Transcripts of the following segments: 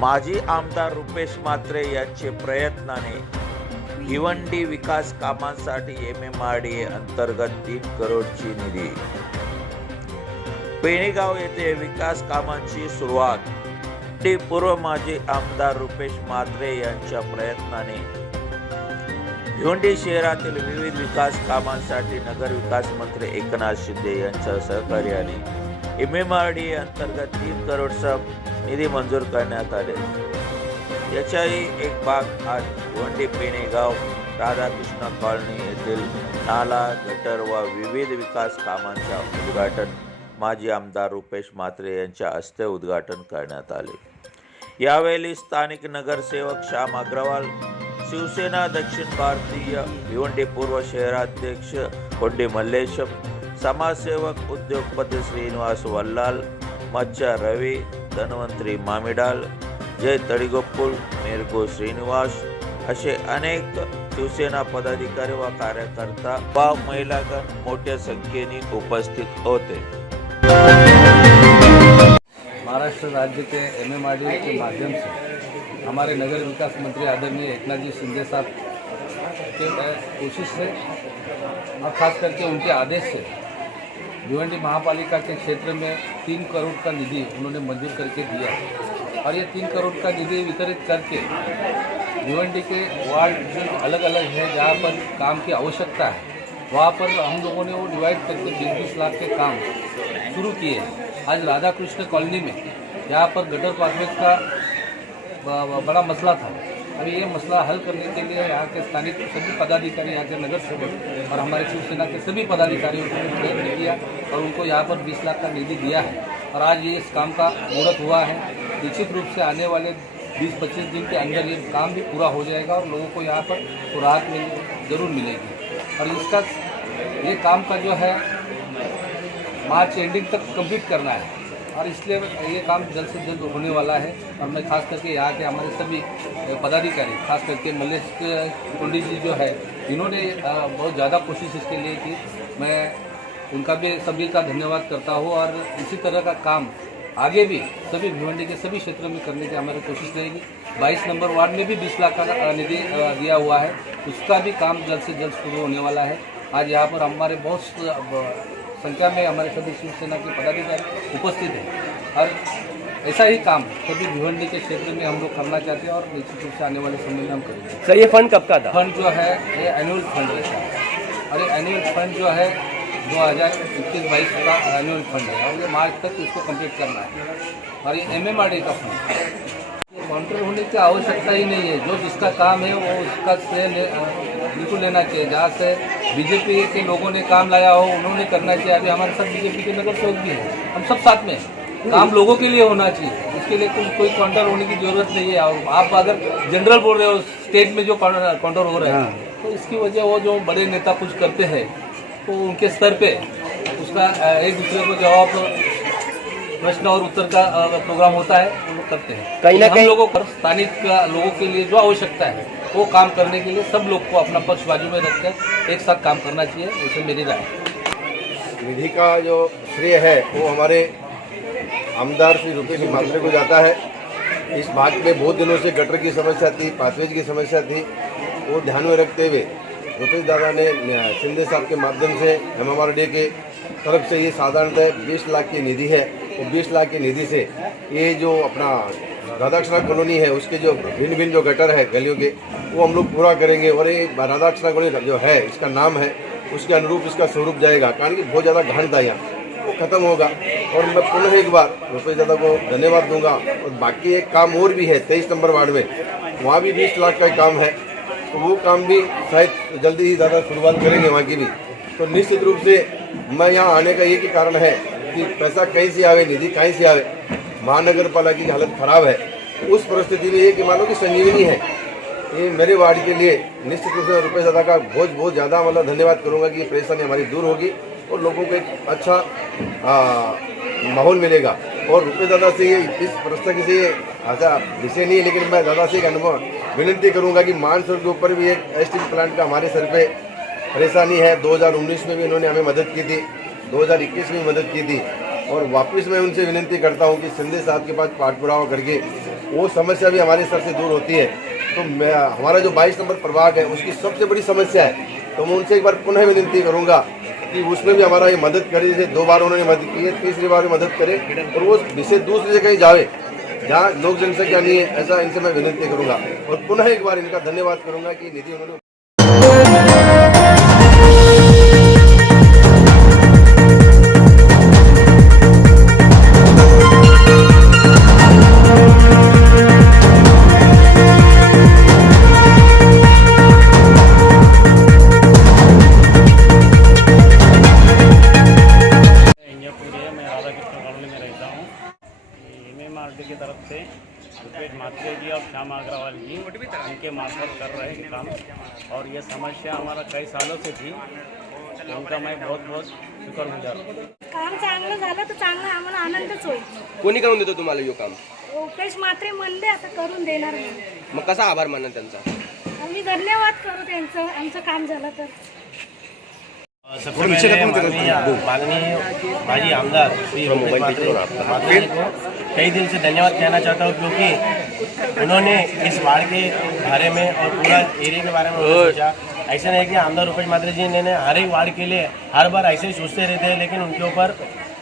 माजी आमदार रुपेश म्हात्रे यांचे प्रयत्नाने भिवंडी विकास कामांसाठी MMRDA अंतर्गत 3 करोडची निधी। पेणेगाव येथे विकास कामांची सुरुवात। पूर्व माजी आमदार रुपेश म्हात्रे यांच्या प्रयत्नाने भिवंडी शहरातील विविध विकास कामांसाठी नगर विकास मंत्री एकनाथ शिंदे यांच्या सहकार्याने MMRDA अंतर्गत 3 करोडचा निधी मंजूर करण्यात आले। याचाही एक भाग आज भिवंडी पेणेगाव राधाकृष्ण कॉलनी येथील नाला, गटर व विविध विकास कामांच्या उद्घाटन माजी आमदार रुपेश म्हात्रे यांच्या हस्ते उद्घाटन करण्यात आले। यावेळी स्थानिक नगरसेवक श्याम अग्रवाल, शिवसेना दक्षिण भारतीय भिवंडी पूर्व शहराध्यक्ष कोंडी मल्लेशम, समाजसेवक उद्योगपती श्रीनिवास वल्लाल, मच्छा रवी, धन्वंतरी मामिडाल, जय तडिगोप्पुल, मेरगो श्रीनिवास असे अनेक शिवसेना पदाधिकारी व कार्यकर्ता व महिलागण मोठ्या संख्येने उपस्थित होते। महाराष्ट्र राज्य के MMRDA के माध्यम से हमारे नगर विकास मंत्री आदरणीय एकनाथ जी शिंदे साहब के कोशिश से और खास करके उनके आदेश से भिवंडी महापालिका के क्षेत्र में 3 करोड़ का निधि उन्होंने मंजूर करके दिया और ये 3 करोड़ का निधि वितरित करके भिवंडी के वार्ड जो अलग अलग है जहाँ पर काम की आवश्यकता है वहाँ पर हम लोगों ने वो डिवाइड करके 20-20 लाख के काम शुरू किए हैं। आज राधा कृष्ण कॉलोनी में यहाँ पर गटर पाथवेज का बड़ा मसला था। अभी ये मसला हल करने के लिए यहाँ के स्थानिक सभी पदाधिकारी, यहाँ के नगर सेवक और हमारे शिवसेना के सभी पदाधिकारियों को प्रयत्न किया और उनको यहाँ पर 20 लाख का निधि दिया है और आज ये इस काम का मुहूर्त हुआ है। निश्चित रूप से आने वाले 20-25 दिन के अंदर ये काम भी पूरा हो जाएगा और लोगों को यहाँ पर राहत जरूर मिलेगी और इसका ये काम का जो है मार्च एंडिंग तक कंप्लीट करना है और इसलिए ये काम जल्द से जल्द होने वाला है। और मैं खास करके यहाँ के हमारे सभी पदाधिकारी, खास करके मल्लेश कोंडी जी जो है, इन्होंने बहुत ज़्यादा कोशिश इसके लिए की। मैं उनका भी सभी का धन्यवाद करता हूँ और इसी तरह का काम आगे भी सभी भिवंडी के सभी क्षेत्रों में करने की हमारी कोशिश रहेगी। 22 नंबर वार्ड में भी 20 लाख का निधि दिया हुआ है, उसका भी काम जल्द से जल्द शुरू होने वाला है। आज यहाँ पर हमारे बहुत संख्या में हमारे सभी शिवसेना के पदाधिकारी उपस्थित हैं और ऐसा ही काम सभी भिवंडी के क्षेत्र में हम लोग करना चाहते हैं और निश्चित रूप से आने वाले समय में हम करेंगे। सर, ये फंड कब का था? फंड जो है ये एनुअल फंड रहता है और ये एनुअल फंड जो है 2021-22 का एनुअल फंड है और ये मार्च तक इसको कंप्लीट करना है और ये MMRDA का फंड है। काउंटर होने की आवश्यकता ही नहीं है, जो जिसका काम है वो उसका श्रेय बिल्कुल लेना चाहिए। जहाँ से बीजेपी के लोगों ने काम लाया हो उन्होंने करना चाहिए। अभी हमारे साथ बीजेपी के नगर सेवक भी हैं, हम सब साथ में हैं। काम लोगों के लिए होना चाहिए, इसके लिए कोई काउंटर होने की जरूरत नहीं है। और आप अगर जनरल बोल रहे हो स्टेट में जो काउंटर हो रहा है तो इसकी वजह वो जो बड़े नेता कुछ करते हैं तो उनके स्तर पे उसका एक दूसरे को जवाब प्रश्न और उत्तर का प्रोग्राम होता है, वो लोग करते हैं। कहीं ना कहीं हम लोगों को स्थानिक लोगों के लिए जो आवश्यकता है वो काम करने के लिए सब लोग को अपना पक्ष बाजू में रखकर एक साथ काम करना चाहिए, ऐसे मेरी राय। निधि का जो श्रेय है वो हमारे आमदार श्री रुपेश म्हात्रे को जाता है। इस भाग में बहुत दिनों से गटर की समस्या थी, पाथवेज की समस्या थी, वो ध्यान में रखते हुए रुपेश दादा ने शिंदे साहब के माध्यम से MMRDA के तरफ से ये साधारणतः 20 लाख की निधि है। वो 20 लाख की निधि से ये जो अपना राधाकृष्णा कॉलोनी है उसके जो भिन्न भिन्न जो गटर है गलियों के वो हम लोग पूरा करेंगे और ये राधाकृष्णा कॉलोनी जो है इसका नाम है उसके अनुरूप इसका स्वरूप जाएगा, कारण कि बहुत ज़्यादा घाण था यहाँ, वो खत्म होगा। और मैं पुनः एक बार रुपेश दादा को धन्यवाद दूंगा। और बाकी एक काम और भी है 23 नंबर वार्ड में, वहाँ भी 20 लाख का काम है, तो वो काम भी शायद जल्दी ही दादा शुरुआत करेंगे वहाँ की भी। तो निश्चित रूप से मैं यहाँ आने का एक ही कारण है कि पैसा कहीं से आवे, निधि कहीं से आवे। महानगर पालिका की हालत खराब है, उस परिस्थिति में ये कि मानो कि संजीवनी है ये मेरे वार्ड के लिए। निश्चित रूप से रुपेश दादा का बहुत ज़्यादा मतलब धन्यवाद करूँगा कि ये परेशानी हमारी दूर होगी और लोगों को एक अच्छा माहौल मिलेगा। और रुपेश दादा से इस परिस्थिति से अच्छा विषय नहीं है, लेकिन मैं दादा से एक अनुभव विनती करूँगा कि मानसरोवर के ऊपर भी एक स्टील प्लांट का हमारे सर पे परेशानी है। 2019 में भी इन्होंने हमें मदद की थी, 2021 में मदद की थी और वापस मैं उनसे विनती करता हूं कि शिंदे साहब के पास पाठ पुरावा करके वो समस्या भी हमारे स्तर से दूर होती है। तो हमारा जो 22 नंबर प्रभाग है उसकी सबसे बड़ी समस्या है, तो मैं उनसे एक बार पुनः विनती करूंगा कि उसमें भी हमारा ये मदद करे। जैसे 2 बार उन्होंने मदद की है, तीसरी बार मदद करे और वो विषय दूसरी जगह जावे जहाँ लोक जनसंख्या नहीं है, ऐसा इनसे मैं विनती करूंगा। और पुनः एक बार इनका धन्यवाद करूंगा कि निधि उन्होंने MMRD की तरफ से रुपेश मात्रे जी और श्याम अग्रवाल जी उनके मार्फत कर रहे हैं काम, और ये समस्या हमारा कई सालों से थी, तो उनका मैं बहुत बहुत शुक्रगुजार हूँ। काम चांगलं झालं तर चांगलं आम्हाला आनंदच होईल. कोणी करून देतो तुम्हाला यो काम? रुपेश मात्रे म्हणले आता करून देणार म्हणून. मग कसा आभार मानणार त्यांचा? आम्ही धन्यवाद करू त्यांचं, आमचं काम झालं तर. सबसे पहले माननीय माजी आमदार श्री रुपेश मात्रे जी को कई दिल से धन्यवाद कहना चाहता हूँ, क्योंकि उन्होंने इस वार्ड के बारे में और पूरा एरिया के बारे में सोचा। ऐसा नहीं कि आमदार रुपेश मात्रे जी ने हर एक वार्ड के लिए हर बार ऐसे ही सोचते रहते हैं, लेकिन उनके ऊपर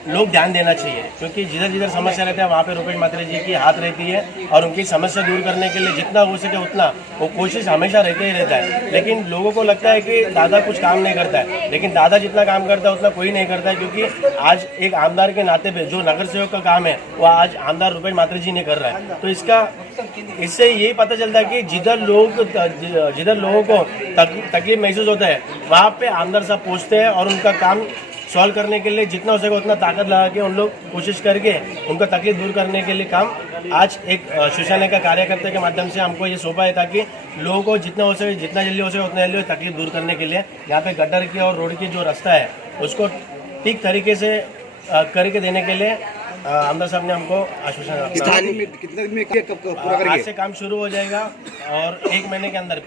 लोग ध्यान देना चाहिए, क्योंकि जिधर जिधर समस्या रहता है वहाँ पे रुपेश मात्रे जी की हाथ रहती है, और उनकी समस्या दूर करने के लिए जितना हो सके उतना वो कोशिश हमेशा रहते ही रहता है। लेकिन लोगों को लगता है कि दादा कुछ काम नहीं करता है, लेकिन दादा जितना काम करता है उतना कोई नहीं करता है, क्योंकि आज एक आमदार के नाते पे जो नगर सेवक का काम है वो आज आमदार रुपेश मात्रे जी ने कर रहा है। तो इससे यही पता चलता है कि जिधर लोगों को तकलीफ महसूस होता है वहाँ पे आमदार साहब पहुँचते हैं, और उनका काम सॉल्व करने के लिए जितना हो सके उतना ताकत लगा के उन लोग कोशिश करके उनका तकलीफ दूर करने के लिए काम आज एक शिवसेना का कार्यकर्ता के माध्यम से हमको ये सौंपा है, ताकि लोगों को जितना हो सके जितना जल्दी हो सके उतना जल्दी तकलीफ दूर करने के लिए यहाँ पे गटर की और रोड की जो रास्ता है उसको ठीक तरीके से करके देने के लिए आमदार साहब ने हमको आश्वासन दिया। आज से काम शुरू हो जाएगा और 1 महीने के अंदर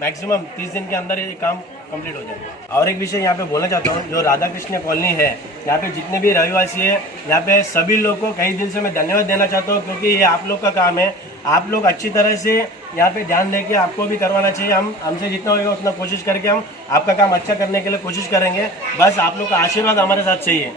मैक्सिमम 30 दिन के अंदर ये काम कंप्लीट हो जाएगा। और एक विषय यहाँ पे बोलना चाहता हूँ, जो राधा कृष्ण कॉलोनी है, यहाँ पे जितने भी रहवासी है, यहाँ पे सभी लोग को कई दिल से मैं धन्यवाद देना चाहता हूँ, क्योंकि ये आप लोग का काम है। आप लोग अच्छी तरह से यहाँ पे ध्यान देके आपको भी करवाना चाहिए। हमसे जितना होगा उतना कोशिश करके हम आपका काम अच्छा करने के लिए कोशिश करेंगे। बस आप लोग का आशीर्वाद हमारे साथ चाहिए।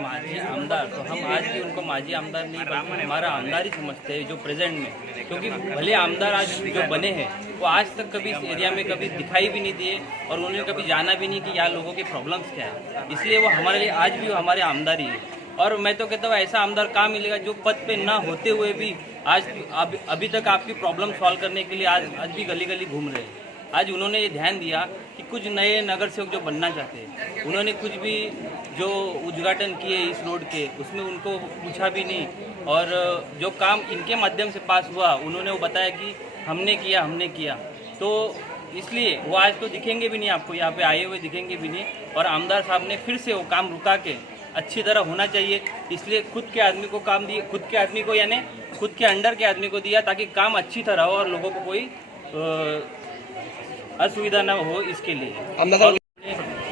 माजी आमदार, तो हम आज भी उनको माजी आमदार नहीं बल्कि हमारा आमदार ही समझते हैं जो प्रेजेंट में, क्योंकि भले आमदार आज जो बने हैं वो आज तक कभी इस एरिया में कभी दिखाई भी नहीं दिए, और उन्होंने कभी जाना भी नहीं कि यहाँ लोगों के प्रॉब्लम्स क्या है। इसलिए वो हमारे लिए आज भी हमारे आमदार ही है। और मैं तो कहता हूँ ऐसा आमदार कहाँ मिलेगा जो पद पे ना होते हुए भी आज अभी तक आपकी प्रॉब्लम सॉल्व करने के लिए आज भी गली गली घूम रहे हैं। आज उन्होंने ये ध्यान दिया कि कुछ नए नगर सेवक जो बनना चाहते हैं, उन्होंने कुछ भी जो उद्घाटन किए इस रोड के उसमें उनको पूछा भी नहीं, और जो काम इनके माध्यम से पास हुआ उन्होंने वो बताया कि हमने किया। तो इसलिए वो आज तो दिखेंगे भी नहीं, आपको यहाँ पे आए हुए दिखेंगे भी नहीं, और आमदार साहब ने फिर से वो काम रुका के अच्छी तरह होना चाहिए, इसलिए खुद के आदमी को काम दिए, खुद के आदमी को यानी खुद के अंडर के आदमी को दिया, ताकि काम अच्छी तरह हो और लोगों को कोई असुविधा ना हो। इसके लिए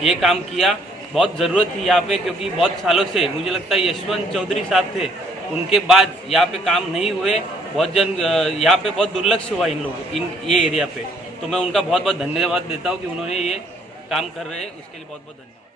ये काम किया, बहुत ज़रूरत थी यहाँ पे, क्योंकि बहुत सालों से मुझे लगता है यशवंत चौधरी साहब थे, उनके बाद यहाँ पे काम नहीं हुए, बहुत जन यहाँ पे बहुत दुर्लक्ष्य हुआ ये एरिया पे। तो मैं उनका बहुत बहुत धन्यवाद देता हूँ कि उन्होंने ये काम कर रहे हैं, उसके लिए बहुत बहुत धन्यवाद।